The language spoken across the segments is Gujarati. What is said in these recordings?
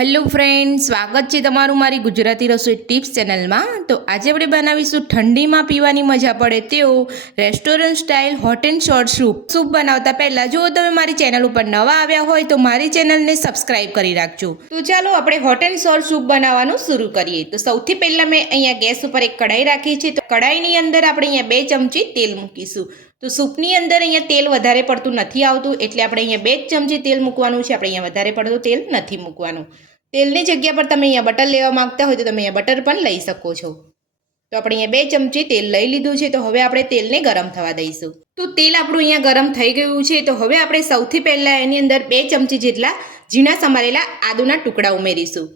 હેલો ફ્રેન્ડ, સ્વાગત છે તમારું મારી ગુજરાતી રસોઈ ટિપ્સ ચેનલમાં। તો આજે આપણે બનાવીશું ઠંડીમાં પીવાની મજા પડે તેવો restaurant style hot and short soup બનાવતા પહેલાં જો તમે મારી ચેનલ ઉપર નવા આવ્યા હોય તો મારી ચેનલને સબસ્ક્રાઇબ કરી રાખજો। તો ચાલો આપણે હોટ એન્ડ શોર્ટ સૂપ બનાવવાનું શરૂ કરીએ। તો સૌથી પહેલાં મેં અહીંયા ગેસ ઉપર એક કઢાઈ રાખી છે। તો કઢાઈની અંદર આપણે અહીંયા 2 ચમચી તેલ મૂકીશું। તો સૂપની અંદર અહીંયા તેલ વધારે પડતું નથી આવતું, એટલે આપણે અહીંયા 2 ચમચી તેલ મૂકવાનું છે। આપણે અહીંયા વધારે પડતું તેલ નથી મૂકવાનું। તેલની જગ્યા પર તમે અહીંયા બટર લેવા માંગતા હોય તો તમે અહીંયા બટર પણ લઈ શકો છો। તો આપણે અહીંયા 2 ચમચી તેલ લઈ લીધું છે। તો હવે આપણે તેલને ગરમ થવા દઈશું। તો તેલ આપણું અહીંયા ગરમ થઈ ગયું છે। તો હવે આપણે સૌથી પહેલાં એની અંદર 2 ચમચી જેટલા ઝીણા સમારેલા આદુના ટુકડા ઉમેરીશું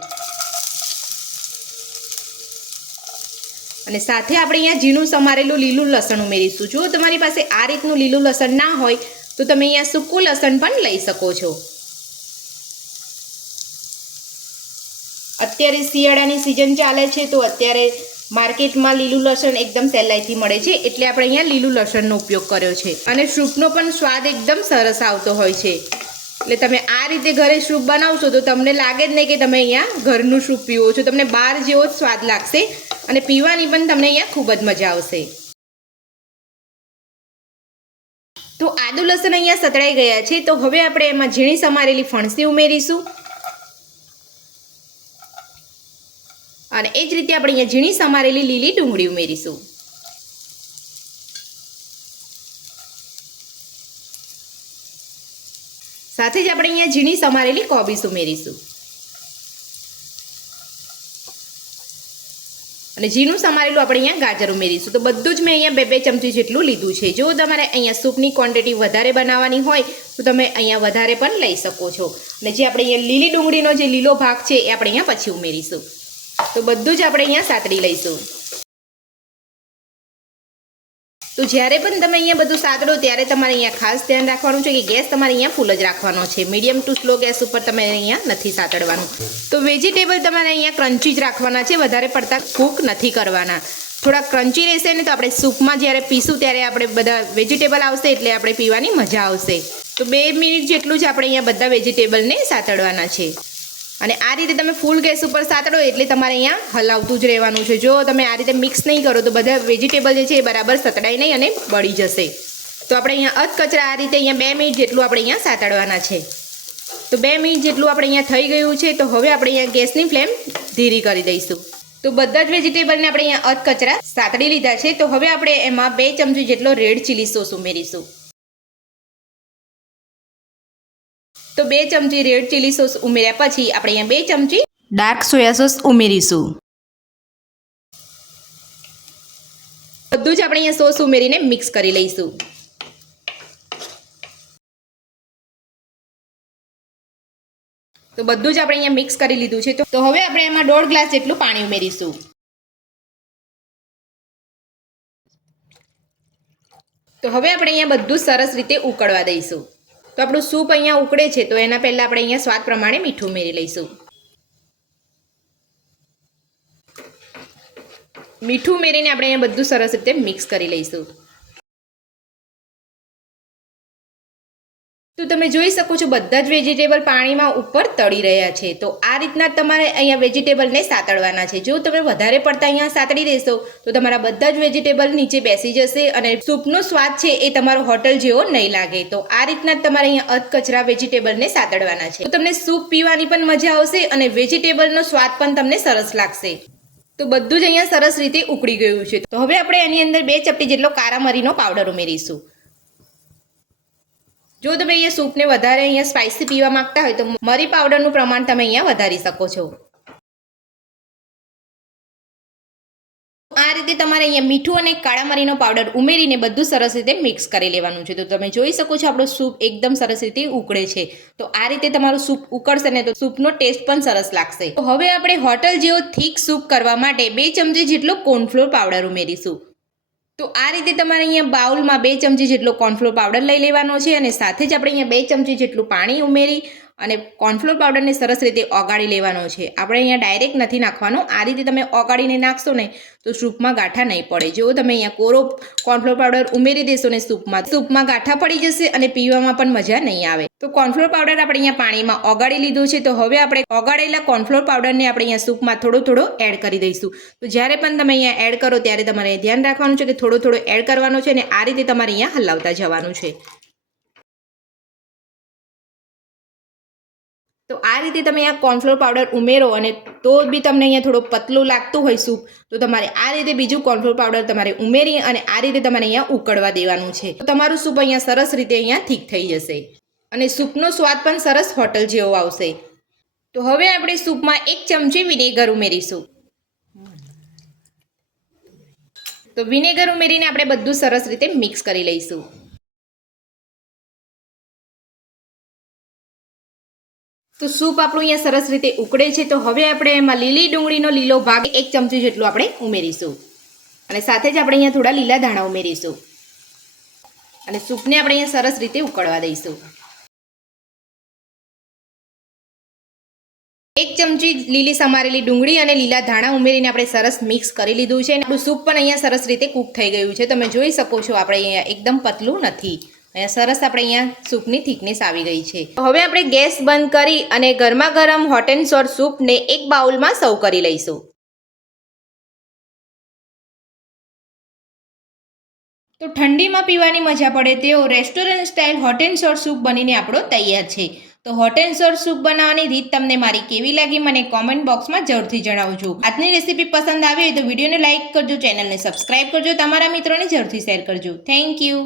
અને સાથે આપણે અહીંયા ઝીણું સમારેલું લીલું લસણ ઉમેરીશું। જો તમારી પાસે આ રીતનું લીલું લસણ ના હોય તો તમે અહીંયા સૂકું લસણ પણ લઈ શકો છો। અત્યારે શિયાળાની સિઝન ચાલે છે તો અત્યારે માર્કેટમાં લીલું લસણ એકદમ સહેલાઈથી મળે છે, એટલે આપણે અહીંયા લીલું લસણનો ઉપયોગ કર્યો છે અને સૂપનો પણ સ્વાદ એકદમ સરસ આવતો હોય છે। એટલે તમે આ રીતે ઘરે સૂપ બનાવશો તો તમને લાગે જ નહીં કે તમે અહીંયા ઘરનું સૂપ પીવો છો, તમને બહાર જેવો જ સ્વાદ લાગશે અને પીવાની પણ તમને અહીંયા ખૂબ જ મજા આવશે। તો આદુ લસણ અહીંયા સતળાઈ ગયા છે। તો હવે આપણે એમાં ઝીણી સમારેલી ફણસી ઉમેરીશું અને એ જ રીતે આપણે અહીંયા ઝીણી સમારેલી લીલી ડુંગળી ઉમેરીશું। સાથે જ આપણે અહીંયા ઝીણી સમારેલી કોબીસ ઉમેરીશું અને ઝીણું સમારેલું આપણે અહીંયા ગાજર ઉમેરીશું। તો બધું જ મેં અહીંયા 2 ચમચી જેટલું લીધું છે। જો તમારે અહીંયા સૂપની ક્વોન્ટિટી વધારે બનાવવાની હોય તો તમે અહીંયા વધારે પણ લઈ શકો છો અને જે આપણે અહીંયા લીલી ડુંગળીનો જે લીલો ભાગ છે એ આપણે અહીંયા પછી ઉમેરીશું। તો બધું જ આપણે અહીંયા સાતળી લઈશું। તો જ્યારે પણ તમે અહીંયા બધું સાતળો ત્યારે તમારે અહીંયા ખાસ ધ્યાન રાખવાનું છે કે ગેસ તમારે અહીંયા ફૂલ જ રાખવાનો છે, મીડિયમ ટુ સ્લો ગેસ ઉપર તમે અહીંયા નથી સાતળવાનું। તો વેજીટેબલ તમારે અહીંયા ક્રન્ચી જ રાખવાના છે, વધારે પડતા કૂક નથી કરવાના। થોડા ક્રન્ચી રહેશે ને તો આપણે સૂપમાં જ્યારે પીશું ત્યારે આપણે બધા વેજીટેબલ આવશે એટલે આપણે પીવાની મજા આવશે। તો 2 મિનિટ જેટલું જ આપણે અહીંયા બધા વેજીટેબલને સાતળવાના છે અને આ રીતે તમે ફૂલ ગેસ ઉપર સાતળો એટલે તમારે અહીંયા હલાવતું જ રહેવાનું છે। જો તમે આ રીતે મિક્સ નહીં કરો તો બધા વેજીટેબલ જે છે એ બરાબર સતળાઈ નહીં અને બળી જશે। તો આપણે અહીંયા અધકચરા આ રીતે અહીંયા 2 મિનિટ જેટલું આપણે અહીંયા સાતળવાના છે। તો 2 મિનિટ જેટલું આપણે અહીંયા થઈ ગયું છે। તો હવે આપણે અહીંયા ગેસની ફ્લેમ ધીરી કરી દઈશું। તો બધા જ વેજીટેબલને આપણે અહીંયા અધકચરા સાતળી લીધા છે। તો હવે આપણે એમાં 2 ચમચી જેટલો રેડ ચીલી સોસ ઉમેરીશું। તો 2 ચમચી રેડ ચીલી સોસ ઉમેર્યા પછી આપણે અહીંયા 2 ચમચી ડાર્ક સોયા સોસ ઉમેરીશું। બધું જ આપણે અહીંયા સોસ ઉમેરીને મિક્સ કરી લઈશું। તો બધું જ આપણે અહીંયા મિક્સ કરી લીધું છે। તો હવે આપણે એમાં 1.5 ગ્લાસ જેટલું પાણી ઉમેરીશું। તો હવે આપણે અહીંયા બધું સરસ રીતે ઉકળવા દઈશું। તો આપણું સૂપ અહીંયા ઉકળે છે તો એના પહેલાં આપણે અહીંયા સ્વાદ પ્રમાણે મીઠું ઉમેરી લઈશું। મીઠું ઉમેરીને આપણે અહીંયા બધું સરસ રીતે મિક્સ કરી લઈશું। તો તમે જોઈ શકો છો બધા જ વેજીટેબલ પાણીમાં ઉપર તળી રહ્યા છે। તો આ રીતના તમારે અહીંયા વેજીટેબલને સાતળવાના છે। જો તમે વધારે પડતા અહીંયા સાતળી દેશો તો તમારા બધા જ વેજીટેબલ નીચે બેસી જશે અને સૂપનો સ્વાદ છે એ તમારો હોટલ જેવો નહીં લાગે। તો આ રીતના તમારે અહીંયા અધકચરા વેજીટેબલને સાતળવાના છે। તો તમને સૂપ પીવાની પણ મજા આવશે અને વેજીટેબલનો સ્વાદ પણ તમને સરસ લાગશે। તો બધું જ અહીંયા સરસ રીતે ઉકળી ગયું છે। તો હવે આપણે એની અંદર 2 ચપટી જેટલો કારા મરીનો પાવડર ઉમેરીશું। જો તમે અહીંયા સૂપને વધારે અહીંયા સ્પાઇસી પીવા માંગતા હોય તો મરી પાવડરનું પ્રમાણ તમે અહીંયા વધારી શકો છો। આ રીતે તમારે અહીંયા મીઠું અને કાળા મરીનો પાવડર ઉમેરીને બધું સરસ રીતે મિક્સ કરી લેવાનું છે। તો તમે જોઈ શકો છો આપણો સૂપ એકદમ સરસ રીતે ઉકળે છે। તો આ રીતે તમારું સૂપ ઉકળશે ને તો સૂપનો ટેસ્ટ પણ સરસ લાગશે। તો હવે આપણે હોટલ જેવો થીક સૂપ કરવા માટે 2 ચમચી જેટલો કોર્નફ્લોર પાવડર ઉમેરીશું। તો આ રીતે તમારે અહીંયા બાઉલમાં 2 ચમચી જેટલો કોર્નફ્લોર પાવડર લઈ લેવાનો છે અને સાથે જ આપણે અહીંયા 2 ચમચી જેટલું પાણી ઉમેરી અને કોર્નફ્લોર પાવડરને સરસ રીતે ઓગાળી લેવાનો છે. આપણે અહીંયા ડાયરેક્ટ નથી નાખવાનો. આ રીતે તમે ઓગાળીને નાખશો ને તો સૂપમાં ગાંઠા નહીં પડે. જો તમે અહીંયા કોરો કોર્નફ્લોર પાવડર ઉમેરી દેશો ને સૂપમાં ગાંઠા પડી જશે અને પીવામાં પણ મજા નહીં આવે. તો કોર્નફ્લોર પાવડર આપણે અહીંયા પાણીમાં ઓગાળી લીધો છે. તો હવે આપણે ઓગાળેલા કોર્નફ્લોર પાવડરને આપણે અહીંયા સૂપમાં થોડો એડ કરી દઈશું. તો જ્યારે પણ તમે અહીંયા એડ કરો ત્યારે તમારે ધ્યાન રાખવાનું છે કે થોડો એડ કરવાનો છે અને આ રીતે તમારે અહીંયા હલાવતા જવાનું છે. તો આ રીતે તમે અહીંયા કોર્નફ્લોર પાવડર ઉમેરો અને તો બી તમને અહીંયા થોડો પતલું લાગતું હોય સૂપ તો તમારે આ રીતે બીજું કોર્નફ્લોર પાવડર તમારે ઉમેરી અને આ રીતે તમારે અહીંયા ઉકળવા દેવાનું છે. તો તમારું સૂપ અહીંયા સરસ રીતે અહીંયા ઠીક થઈ જશે અને સૂપનો સ્વાદ પણ સરસ હોટલ જેવો આવશે. તો હવે આપણે સૂપમાં 1 ચમચી વિનેગર ઉમેરીશું. તો વિનેગર ઉમેરીને આપણે બધું સરસ રીતે મિક્સ કરી લઈશું. તો સૂપ આપણું અહીંયા સરસ રીતે ઉકળે છે. તો હવે આપણે એમાં લીલી ડુંગળીનો લીલો ભાગ 1 ચમચી જેટલું આપણે ઉમેરીશું અને સાથે જ આપણે અહીંયા થોડા લીલા ધાણા ઉમેરીશું અને સૂપને આપણે અહીંયા સરસ રીતે ઉકળવા દઈશું. 1 ચમચી લીલી સમારેલી ડુંગળી અને લીલા ધાણા ઉમેરીને આપણે સરસ મિક્સ કરી લીધું છે અને આપણું સૂપ પણ અહીંયા સરસ રીતે કૂક થઈ ગયું છે. તમે જોઈ શકો છો આપણે અહીંયા એકદમ પતલું નથી. અહીંયા સરસ આપણે અહીંયા સૂપની થિકનેસ આવી ગઈ છે. હવે આપણે ગેસ બંધ કરી અને ગરમા ગરમ હોટ એન્ડ સોર સૂપને એક બાઉલમાં સર્વ કરી લઈશું. તો ઠંડીમાં પીવાની મજા પડે તેવો રેસ્ટોરન્ટ સ્ટાઇલ હોટ એન્ડ સોર સૂપ બનીને આપણો તૈયાર છે. તો હોટ એન્ડ સોર સૂપ બનાવવાની રીત તમને મારી કેવી લાગી મને કોમેન્ટ બોક્સમાં જરૂરથી જણાવજો. આજની રેસીપી પસંદ આવી હોય તો વિડીયોને લાઇક કરજો, ચેનલને સબસ્ક્રાઇબ કરજો, તમારા મિત્રોને જરૂરથી શેર કરજો. Thank you.